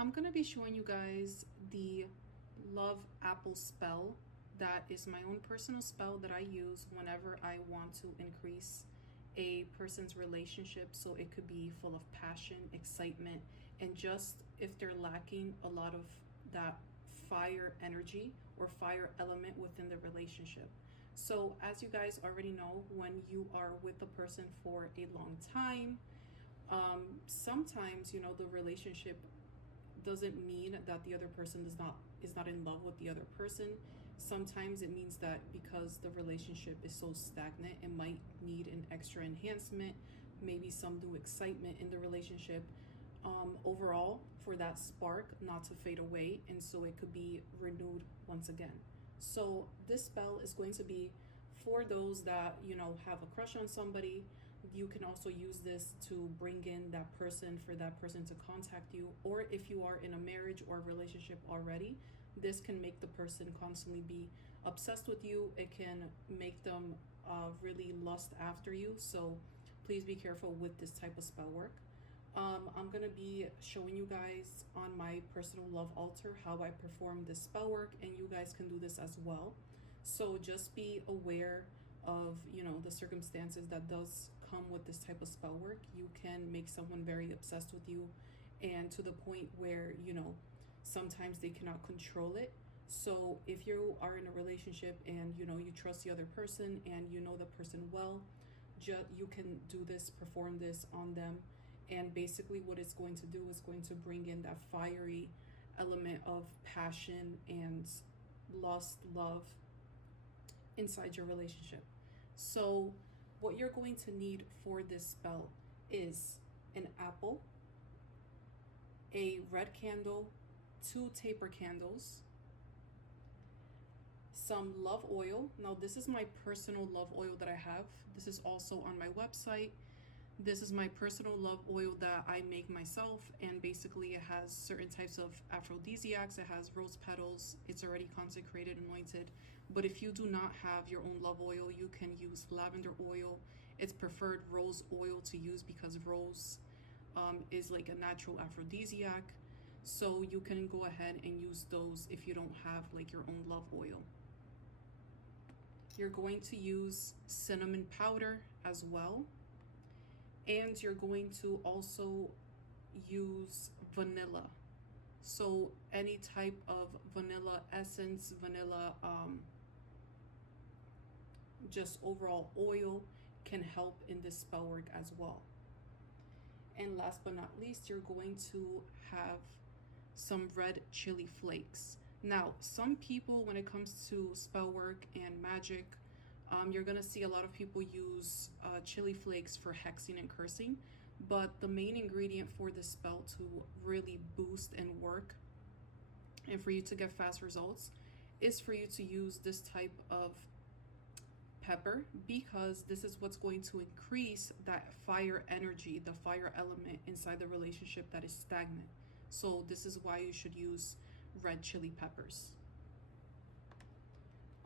I'm gonna be showing you guys the love apple spell. That is my own personal spell that I use whenever I want to increase a person's relationship. So it could be full of passion, excitement, and just if they're lacking a lot of that fire energy or fire element within the relationship. So, as you guys already know, when you are with a person for a long time, sometimes the relationship doesn't mean that the other person is not in love with the other person. Sometimes it means that because the relationship is so stagnant, it might need an extra enhancement, maybe some new excitement in the relationship, overall, for that spark not to fade away, and so it could be renewed once again. So this spell is going to be for those that have a crush on somebody. You can also use this to bring in that person, for that person to contact you, or if you are in a marriage or a relationship already, this can make the person constantly be obsessed with you. It can make them really lust after you. So please be careful with this type of spell work. I'm gonna be showing you guys on my personal love altar how I perform this spell work, and you guys can do this as well. So just be aware of the circumstances that does come with this type of spell work. You can make someone very obsessed with you, and to the point where sometimes they cannot control it. So if you are in a relationship and you trust the other person and you know the person well, you can do this, perform this on them, and basically what it's going to do is going to bring in that fiery element of passion and lust, love inside your relationship. So what you're going to need for this spell is an apple, a red candle, 2 taper candles, some love oil. Now this is my personal love oil that I have. This is also on my website. This is my personal love oil that I make myself, and basically it has certain types of aphrodisiacs. It has rose petals. It's already consecrated, anointed. But if you do not have your own love oil, you can use lavender oil. It's preferred rose oil to use because rose is like a natural aphrodisiac. So you can go ahead and use those if you don't have like your own love oil. You're going to use cinnamon powder as well. And you're going to also use vanilla. So any type of vanilla essence, vanilla, just overall oil can help in this spell work as well. And last but not least, you're going to have some red chili flakes. Now, some people, when it comes to spell work and magic, you're gonna see a lot of people use chili flakes for hexing and cursing, but the main ingredient for this spell to really boost and work and for you to get fast results is for you to use this type of pepper, because this is what's going to increase that fire energy, the fire element inside the relationship that is stagnant. So this is why you should use red chili peppers.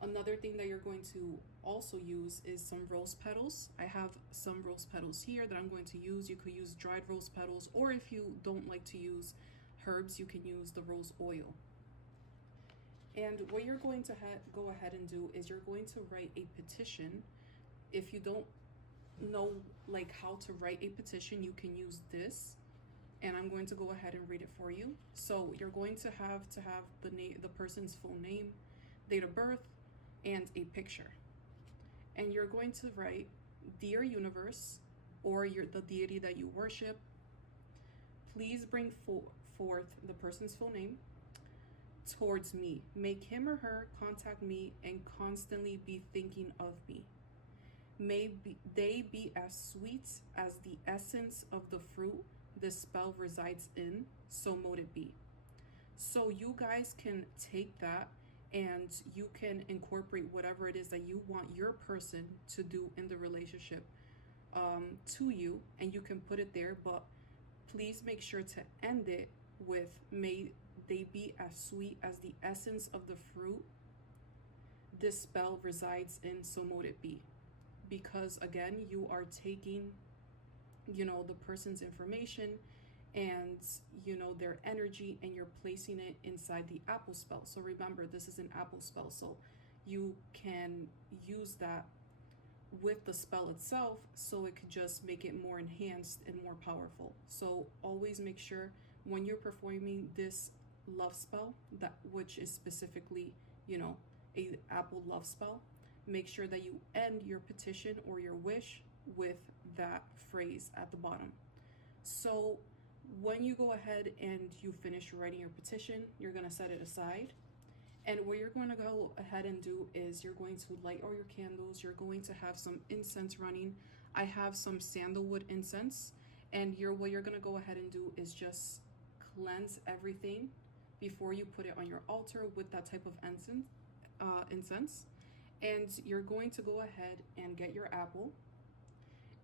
Another thing that you're going to also use is some rose petals. I have some rose petals here that I'm going to use. You could use dried rose petals, or if you don't like to use herbs, you can use the rose oil. And what you're going to go ahead and do is you're going to write a petition. If you don't know like how to write a petition, you can use this, and I'm going to go ahead and read it for you. So you're going to have the person's full name, date of birth, and a picture. And you're going to write, "Dear universe," or the deity that you worship, please bring forth the person's full name towards me. Make him or her contact me and constantly be thinking of me. They be as sweet as the essence of the fruit this spell resides in, so mote it be. So you guys can take that and you can incorporate whatever it is that you want your person to do in the relationship to you, and you can put it there, but please make sure to end it with, may they be as sweet as the essence of the fruit this spell resides in, so mote it be. Because again, you are taking the person's information and you know their energy, and you're placing it inside the apple spell. So remember, this is an apple spell, so you can use that with the spell itself, so it could just make it more enhanced and more powerful. So always make sure when you're performing this love spell, that which is specifically, you know, a apple love spell, make sure that you end your petition or your wish with that phrase at the bottom. So when you go ahead and you finish writing your petition, you're going to set it aside. And what you're going to go ahead and do is you're going to light all your candles. You're going to have some incense running. I have some sandalwood incense. And what you're going to go ahead and do is just cleanse everything before you put it on your altar with that type of incense. And you're going to go ahead and get your apple.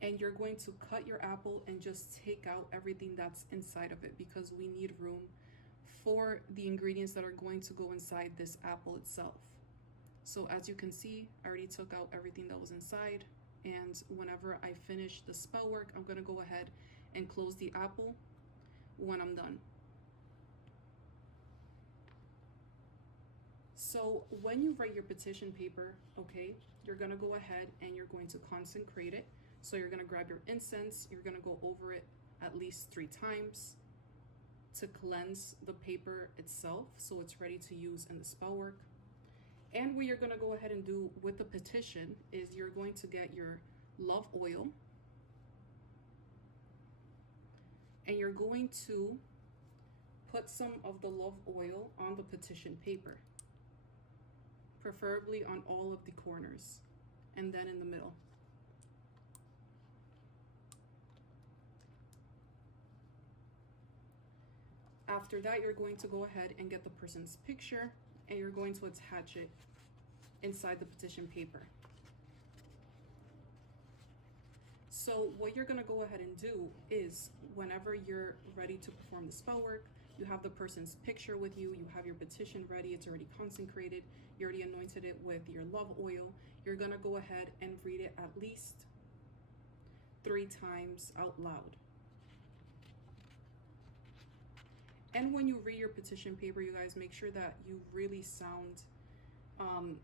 And you're going to cut your apple and just take out everything that's inside of it, because we need room for the ingredients that are going to go inside this apple itself. So as you can see, I already took out everything that was inside, and whenever I finish the spell work, I'm going to go ahead and close the apple when I'm done. So when you write your petition paper, okay, you're going to go ahead and you're going to consecrate it. So you're going to grab your incense, you're going to go over it at least 3 times to cleanse the paper itself, so it's ready to use in the spell work. And what you're going to go ahead and do with the petition is you're going to get your love oil, and you're going to put some of the love oil on the petition paper, preferably on all of the corners and then in the middle. After that, you're going to go ahead and get the person's picture, and you're going to attach it inside the petition paper. So what you're going to go ahead and do is, whenever you're ready to perform the spell work, you have the person's picture with you, you have your petition ready, it's already consecrated, you already anointed it with your love oil. You're going to go ahead and read it at least 3 times out loud. And when you read your petition paper, you guys, make sure that you really sound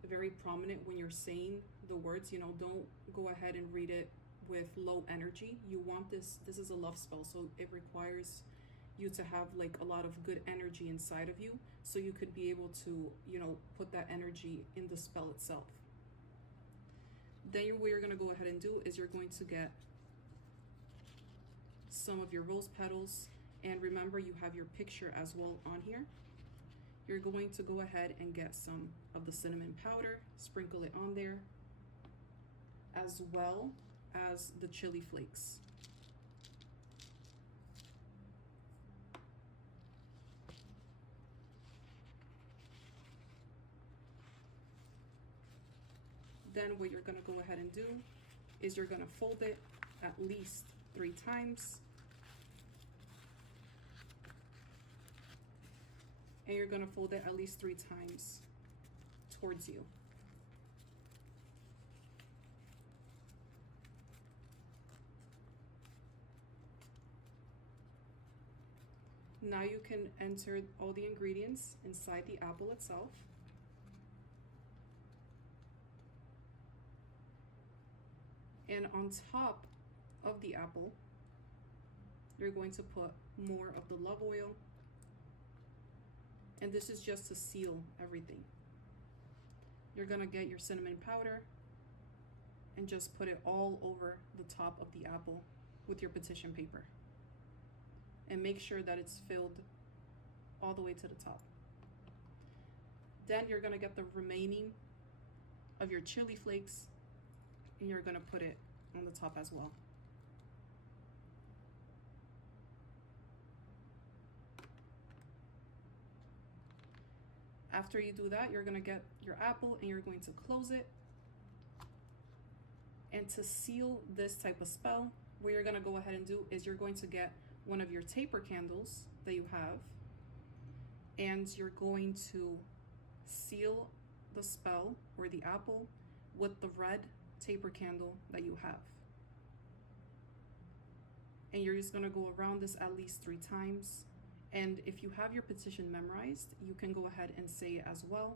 very prominent when you're saying the words. You know, don't go ahead and read it with low energy. You want this is a love spell, so it requires you to have like a lot of good energy inside of you, so you could be able to, you know, put that energy in the spell itself. Then what you're going to go ahead and do is you're going to get some of your rose petals. And remember, you have your picture as well on here. You're going to go ahead and get some of the cinnamon powder, sprinkle it on there, as well as the chili flakes. Then what you're going to go ahead and do is you're going to fold it at least 3 times. And you're going to fold it at least 3 times towards you. Now you can enter all the ingredients inside the apple itself. And on top of the apple, you're going to put more of the love oil. And this is just to seal everything. You're gonna get your cinnamon powder and just put it all over the top of the apple with your petition paper. And make sure that it's filled all the way to the top. Then you're gonna get the remaining of your chili flakes, and you're gonna put it on the top as well. After you do that, you're going to get your apple and you're going to close it. And to seal this type of spell, what you're going to go ahead and do is you're going to get one of your taper candles that you have, and you're going to seal the spell or the apple with the red taper candle that you have. and you're just gonna go around this at least 3 times. And if you have your petition memorized, you can go ahead and say it as well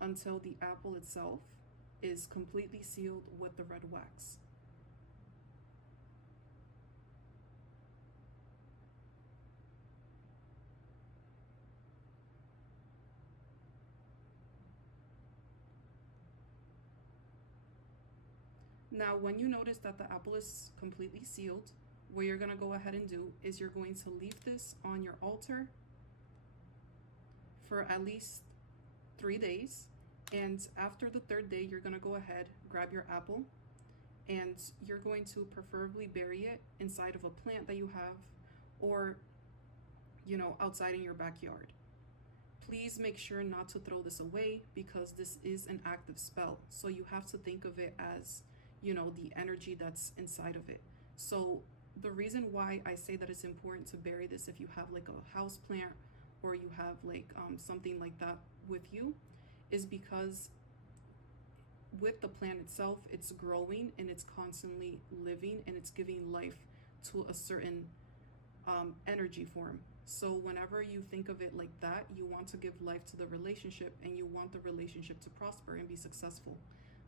until the apple itself is completely sealed with the red wax. Now, when you notice that the apple is completely sealed, what you're gonna go ahead and do is you're going to leave this on your altar for at least 3 days. And after the 3rd day, you're gonna go ahead, grab your apple, and you're going to preferably bury it inside of a plant that you have, or, outside in your backyard. Please make sure not to throw this away because this is an active spell. So you have to think of it as, the energy that's inside of it. So the reason why I say that it's important to bury this if you have like a house plant or you have like something like that with you is because with the plant itself, it's growing and it's constantly living and it's giving life to a certain energy form. So whenever you think of it like that, you want to give life to the relationship and you want the relationship to prosper and be successful.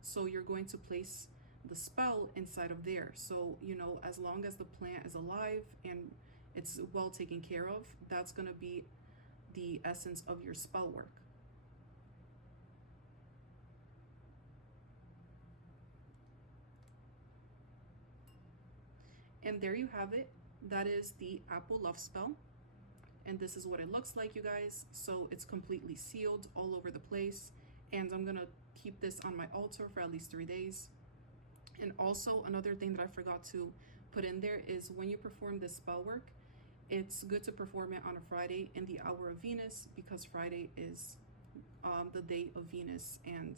So you're going to place the spell inside of there. So, as long as the plant is alive and it's well taken care of, that's going to be the essence of your spell work. And there you have it. That is the apple love spell. And this is what it looks like, you guys. So it's completely sealed all over the place. And I'm going to keep this on my altar for at least 3 days. And also another thing that I forgot to put in there is when you perform this spell work, it's good to perform it on a Friday in the hour of Venus because Friday is the day of Venus, and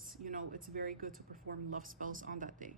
it's very good to perform love spells on that day.